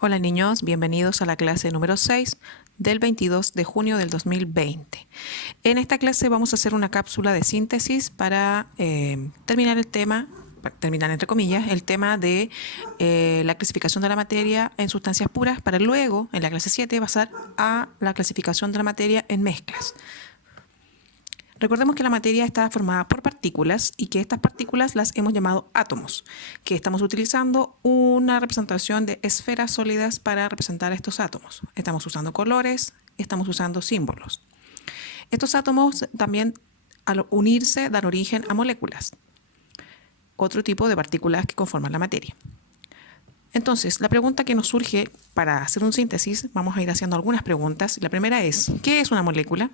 Hola niños, bienvenidos a la clase número 6 del 22 de junio del 2020. En esta clase vamos a hacer una cápsula de síntesis para terminar el tema, terminar entre comillas, el tema de la clasificación de la materia en sustancias puras para luego, en la clase 7, pasar a la clasificación de la materia en mezclas. Recordemos que la materia está formada por partículas y que estas partículas las hemos llamado átomos, que estamos utilizando una representación de esferas sólidas para representar estos átomos. Estamos usando colores, estamos usando símbolos. Estos átomos también, al unirse, dan origen a moléculas, otro tipo de partículas que conforman la materia. Entonces, la pregunta que nos surge para hacer un síntesis, vamos a ir haciendo algunas preguntas. La primera es, ¿qué es una molécula?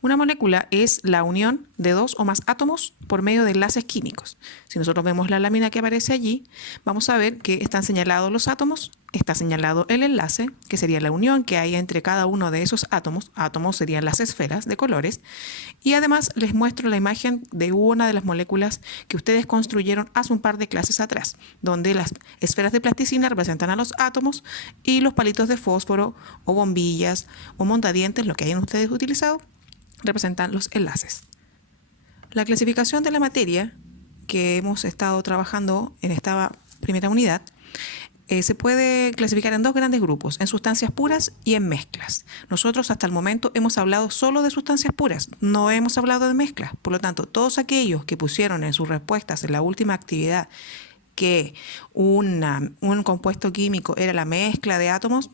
Una molécula es la unión de dos o más átomos por medio de enlaces químicos. Si nosotros vemos la lámina que aparece allí, vamos a ver que están señalados los átomos, está señalado el enlace, que sería la unión que hay entre cada uno de esos átomos. Átomos serían las esferas de colores. Y además les muestro la imagen de una de las moléculas que ustedes construyeron hace un par de clases atrás, donde las esferas de plasticina representan a los átomos y los palitos de fósforo o bombillas o montadientes, lo que hayan ustedes utilizado, representan los enlaces. La clasificación de la materia que hemos estado trabajando en esta primera unidad se puede clasificar en dos grandes grupos, en sustancias puras y en mezclas. Nosotros hasta el momento hemos hablado solo de sustancias puras, no hemos hablado de mezclas. Por lo tanto, todos aquellos que pusieron en sus respuestas en la última actividad que un compuesto químico era la mezcla de átomos,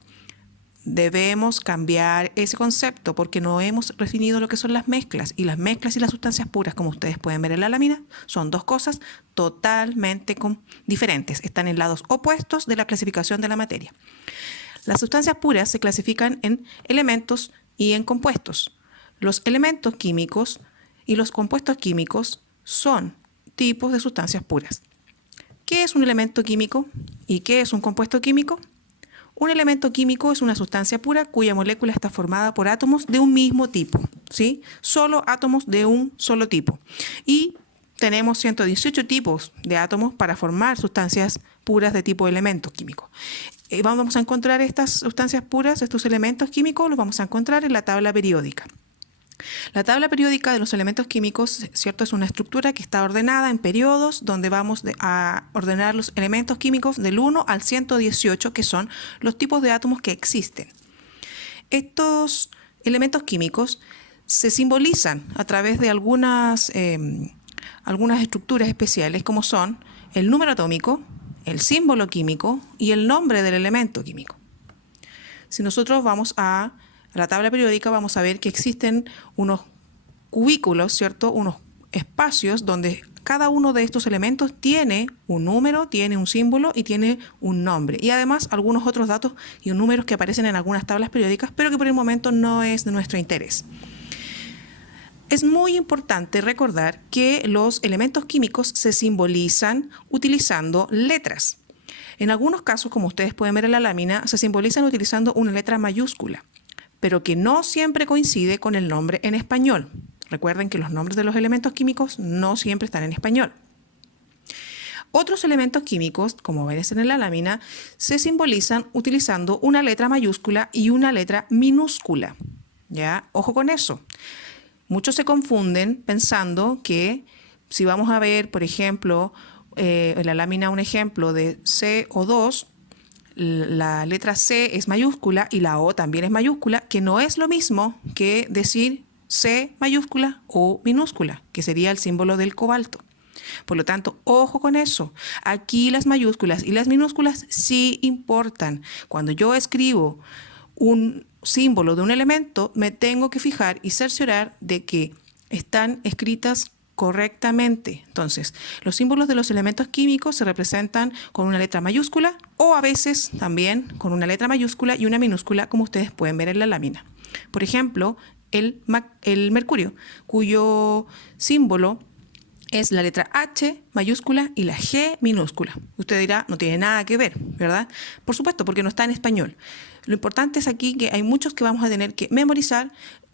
debemos cambiar ese concepto porque no hemos definido lo que son las mezclas. Y las mezclas y las sustancias puras, como ustedes pueden ver en la lámina, son dos cosas totalmente diferentes. Están en lados opuestos de la clasificación de la materia. Las sustancias puras se clasifican en elementos y en compuestos. Los elementos químicos y los compuestos químicos son tipos de sustancias puras. ¿Qué es un elemento químico y qué es un compuesto químico? Un elemento químico es una sustancia pura cuya molécula está formada por átomos de un mismo tipo, ¿sí? Solo átomos de un solo tipo. Y tenemos 118 tipos de átomos para formar sustancias puras de tipo elemento químico. Vamos a encontrar estas sustancias puras, estos elementos químicos, los vamos a encontrar en la tabla periódica. La tabla periódica de los elementos químicos, ¿cierto? Es una estructura que está ordenada en periodos donde vamos a ordenar los elementos químicos del 1 al 118, que son los tipos de átomos que existen. Estos elementos químicos se simbolizan a través de algunas estructuras especiales, como son el número atómico, el símbolo químico y el nombre del elemento químico. Si nosotros vamos a la tabla periódica, vamos a ver que existen unos cubículos, ¿cierto? Unos espacios donde cada uno de estos elementos tiene un número, tiene un símbolo y tiene un nombre. Y además algunos otros datos y números que aparecen en algunas tablas periódicas, pero que por el momento no es de nuestro interés. Es muy importante recordar que los elementos químicos se simbolizan utilizando letras. En algunos casos, como ustedes pueden ver en la lámina, se simbolizan utilizando una letra mayúscula, pero que no siempre coincide con el nombre en español. Recuerden que los nombres de los elementos químicos no siempre están en español. Otros elementos químicos, como ven en la lámina, se simbolizan utilizando una letra mayúscula y una letra minúscula. ¿Ya? Ojo con eso. Muchos se confunden pensando que si vamos a ver, por ejemplo, en la lámina un ejemplo de CO2, la letra C es mayúscula y la O también es mayúscula, que no es lo mismo que decir C mayúscula o minúscula, que sería el símbolo del cobalto. Por lo tanto, ojo con eso. Aquí las mayúsculas y las minúsculas sí importan. Cuando yo escribo un símbolo de un elemento, me tengo que fijar y cerciorar de que están escritas correctamente. Entonces, los símbolos de los elementos químicos se representan con una letra mayúscula o a veces también con una letra mayúscula y una minúscula, como ustedes pueden ver en la lámina. Por ejemplo, el mercurio, cuyo símbolo es la letra H mayúscula y la G minúscula. Usted dirá, no tiene nada que ver, ¿verdad? Por supuesto, porque no está en español. Lo importante es aquí que hay muchos que vamos a tener que memorizar,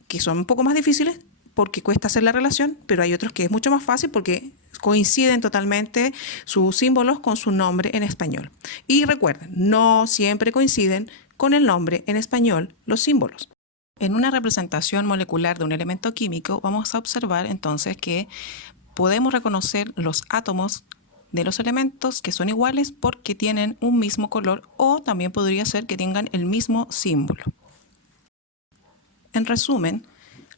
que son un poco más difíciles, porque cuesta hacer la relación, pero hay otros que es mucho más fácil porque coinciden totalmente sus símbolos con su nombre en español. Y recuerden, no siempre coinciden con el nombre en español los símbolos. En una representación molecular de un elemento químico vamos a observar entonces que podemos reconocer los átomos de los elementos que son iguales porque tienen un mismo color, o también podría ser que tengan el mismo símbolo. En resumen,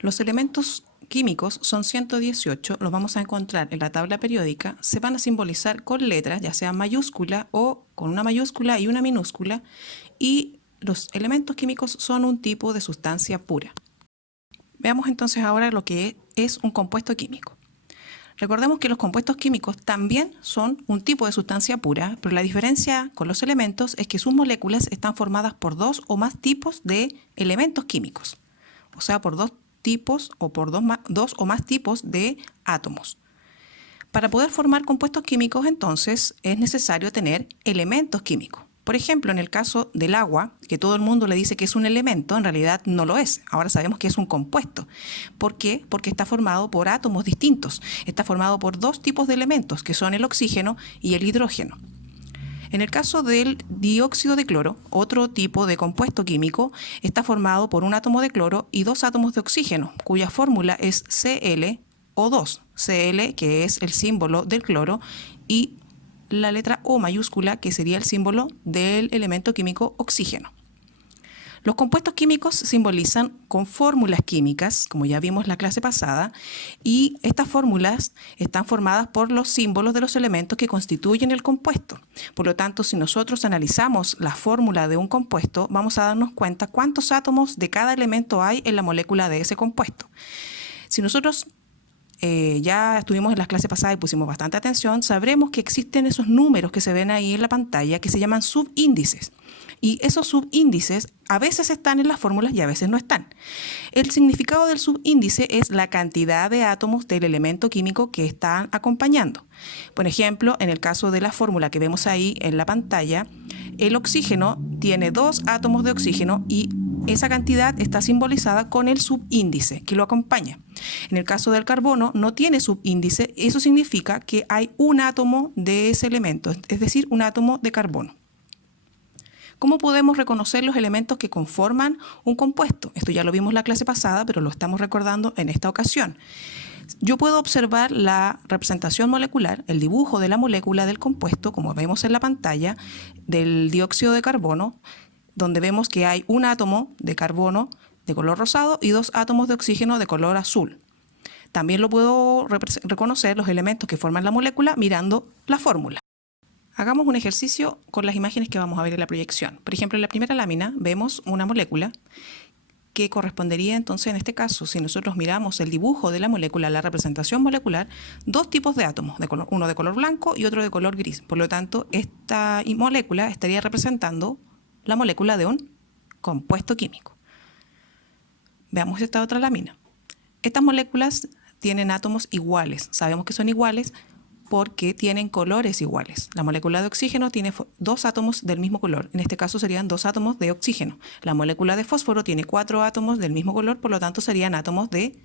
los elementos químicos son 118, los vamos a encontrar en la tabla periódica, se van a simbolizar con letras, ya sea mayúscula o con una mayúscula y una minúscula, y los elementos químicos son un tipo de sustancia pura. Veamos entonces ahora lo que es un compuesto químico. Recordemos que los compuestos químicos también son un tipo de sustancia pura, pero la diferencia con los elementos es que sus moléculas están formadas por dos o más tipos de elementos químicos, o sea, por dos tipos o por dos o más tipos de átomos. Para poder formar compuestos químicos, entonces, es necesario tener elementos químicos. Por ejemplo, en el caso del agua, que todo el mundo le dice que es un elemento, en realidad no lo es. Ahora sabemos que es un compuesto. ¿Por qué? Porque está formado por átomos distintos. Está formado por dos tipos de elementos, que son el oxígeno y el hidrógeno. En el caso del dióxido de cloro, otro tipo de compuesto químico, está formado por un átomo de cloro y dos átomos de oxígeno, cuya fórmula es ClO2. Cl, que es el símbolo del cloro, y la letra O mayúscula, que sería el símbolo del elemento químico oxígeno. Los compuestos químicos simbolizan con fórmulas químicas, como ya vimos en la clase pasada, y estas fórmulas están formadas por los símbolos de los elementos que constituyen el compuesto. Por lo tanto, si nosotros analizamos la fórmula de un compuesto, vamos a darnos cuenta cuántos átomos de cada elemento hay en la molécula de ese compuesto. Si nosotros ya estuvimos en las clases pasadas y pusimos bastante atención, sabremos que existen esos números que se ven ahí en la pantalla que se llaman subíndices. Y esos subíndices a veces están en las fórmulas y a veces no están. El significado del subíndice es la cantidad de átomos del elemento químico que están acompañando. Por ejemplo, en el caso de la fórmula que vemos ahí en la pantalla, el oxígeno tiene 2 átomos de oxígeno y esa cantidad está simbolizada con el subíndice que lo acompaña. En el caso del carbono no tiene subíndice, eso significa que hay un átomo de ese elemento, es decir, un átomo de carbono. ¿Cómo podemos reconocer los elementos que conforman un compuesto? Esto ya lo vimos en la clase pasada, pero lo estamos recordando en esta ocasión. Yo puedo observar la representación molecular, el dibujo de la molécula del compuesto, como vemos en la pantalla, del dióxido de carbono, donde vemos que hay un átomo de carbono de color rosado y 2 átomos de oxígeno de color azul. También lo puedo reconocer los elementos que forman la molécula mirando la fórmula. Hagamos un ejercicio con las imágenes que vamos a ver en la proyección. Por ejemplo, en la primera lámina vemos una molécula que correspondería entonces, en este caso, si nosotros miramos el dibujo de la molécula, la representación molecular, 2 tipos de átomos, uno de color blanco y otro de color gris. Por lo tanto, esta molécula estaría representando la molécula de un compuesto químico. Veamos esta otra lámina. Estas moléculas tienen átomos iguales. Sabemos que son iguales porque tienen colores iguales. La molécula de oxígeno tiene 2 átomos del mismo color. En este caso serían 2 átomos de oxígeno. La molécula de fósforo tiene 4 átomos del mismo color, por lo tanto serían átomos de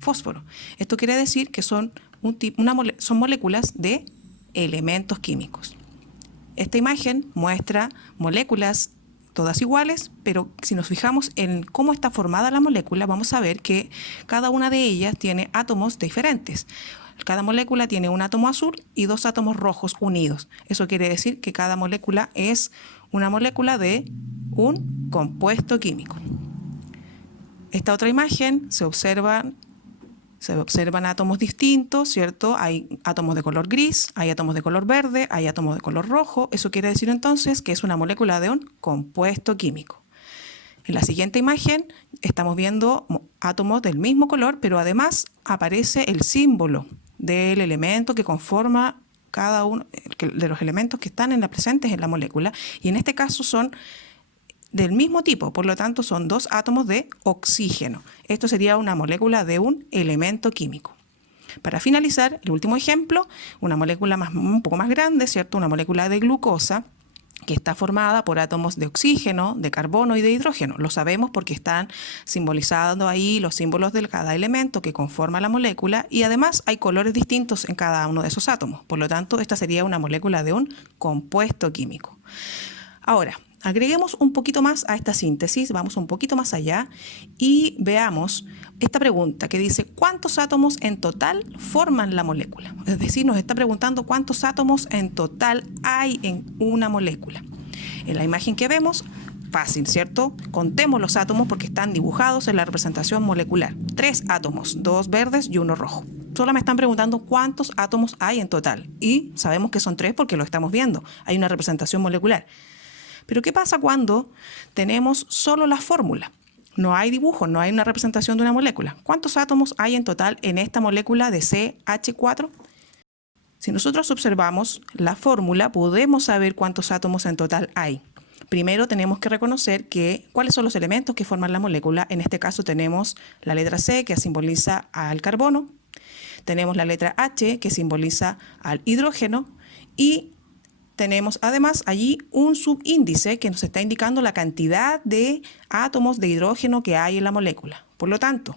fósforo. Esto quiere decir que son moléculas de elementos químicos. Esta imagen muestra moléculas todas iguales, pero si nos fijamos en cómo está formada la molécula, vamos a ver que cada una de ellas tiene átomos diferentes. Cada molécula tiene un átomo azul y 2 átomos rojos unidos. Eso quiere decir que cada molécula es una molécula de un compuesto químico. Esta otra imagen se observan átomos distintos, ¿cierto? Hay átomos de color gris, hay átomos de color verde, hay átomos de color rojo. Eso quiere decir entonces que es una molécula de un compuesto químico. En la siguiente imagen estamos viendo átomos del mismo color, pero además aparece el símbolo del elemento que conforma cada uno de los elementos que están presentes en la molécula, y en este caso son del mismo tipo, por lo tanto son 2 átomos de oxígeno. Esto sería una molécula de un elemento químico. Para finalizar, el último ejemplo, una molécula un poco más grande, ¿cierto? Una molécula de glucosa, que está formada por átomos de oxígeno, de carbono y de hidrógeno. Lo sabemos porque están simbolizados ahí los símbolos de cada elemento que conforma la molécula y además hay colores distintos en cada uno de esos átomos. Por lo tanto, esta sería una molécula de un compuesto químico. Ahora, agreguemos un poquito más a esta síntesis, vamos un poquito más allá y veamos esta pregunta que dice ¿cuántos átomos en total forman la molécula? Es decir, nos está preguntando cuántos átomos en total hay en una molécula. En la imagen que vemos, fácil, ¿cierto? Contemos los átomos porque están dibujados en la representación molecular. 3 átomos, 2 verdes y 1 rojo. Solo me están preguntando cuántos átomos hay en total y sabemos que son 3 porque lo estamos viendo. Hay una representación molecular. Pero ¿qué pasa cuando tenemos solo la fórmula? No hay dibujo, no hay una representación de una molécula. ¿Cuántos átomos hay en total en esta molécula de CH4? Si nosotros observamos la fórmula, podemos saber cuántos átomos en total hay. Primero tenemos que reconocer cuáles son los elementos que forman la molécula. En este caso tenemos la letra C, que simboliza al carbono. Tenemos la letra H, que simboliza al hidrógeno. Y tenemos además allí un subíndice que nos está indicando la cantidad de átomos de hidrógeno que hay en la molécula. Por lo tanto,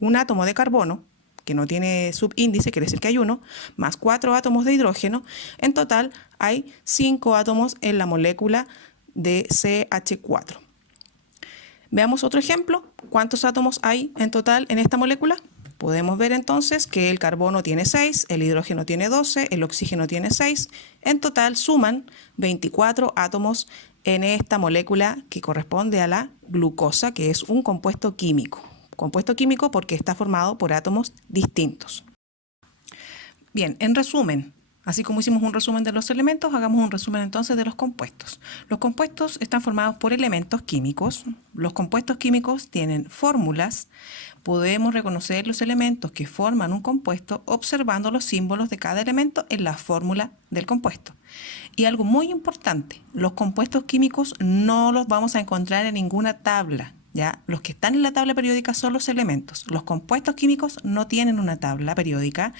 un átomo de carbono, que no tiene subíndice, quiere decir que hay 1, más 4 átomos de hidrógeno, en total hay 5 átomos en la molécula de CH4. Veamos otro ejemplo. ¿Cuántos átomos hay en total en esta molécula? Podemos ver entonces que el carbono tiene 6, el hidrógeno tiene 12, el oxígeno tiene 6. En total suman 24 átomos en esta molécula que corresponde a la glucosa, que es un compuesto químico. Compuesto químico porque está formado por átomos distintos. Bien, en resumen, así como hicimos un resumen de los elementos, hagamos un resumen entonces de los compuestos. Los compuestos están formados por elementos químicos. Los compuestos químicos tienen fórmulas. Podemos reconocer los elementos que forman un compuesto observando los símbolos de cada elemento en la fórmula del compuesto. Y algo muy importante, los compuestos químicos no los vamos a encontrar en ninguna tabla. ¿Ya? Los que están en la tabla periódica son los elementos. Los compuestos químicos no tienen una tabla periódica,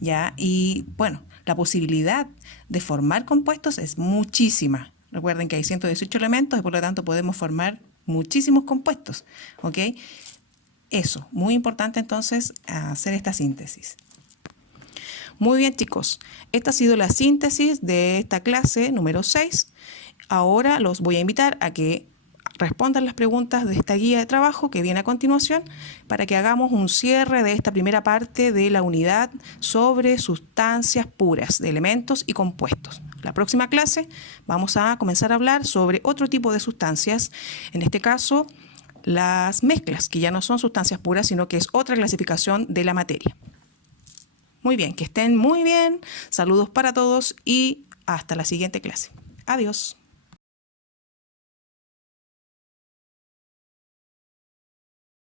¿ya? Y bueno, la posibilidad de formar compuestos es muchísima. Recuerden que hay 118 elementos y por lo tanto podemos formar muchísimos compuestos, ¿ok? Eso, muy importante entonces hacer esta síntesis. Muy bien, chicos, esta ha sido la síntesis de esta clase número 6. Ahora los voy a invitar a que respondan las preguntas de esta guía de trabajo que viene a continuación para que hagamos un cierre de esta primera parte de la unidad sobre sustancias puras de elementos y compuestos. La próxima clase vamos a comenzar a hablar sobre otro tipo de sustancias, en este caso las mezclas, que ya no son sustancias puras, sino que es otra clasificación de la materia. Muy bien, que estén muy bien, saludos para todos y hasta la siguiente clase. Adiós.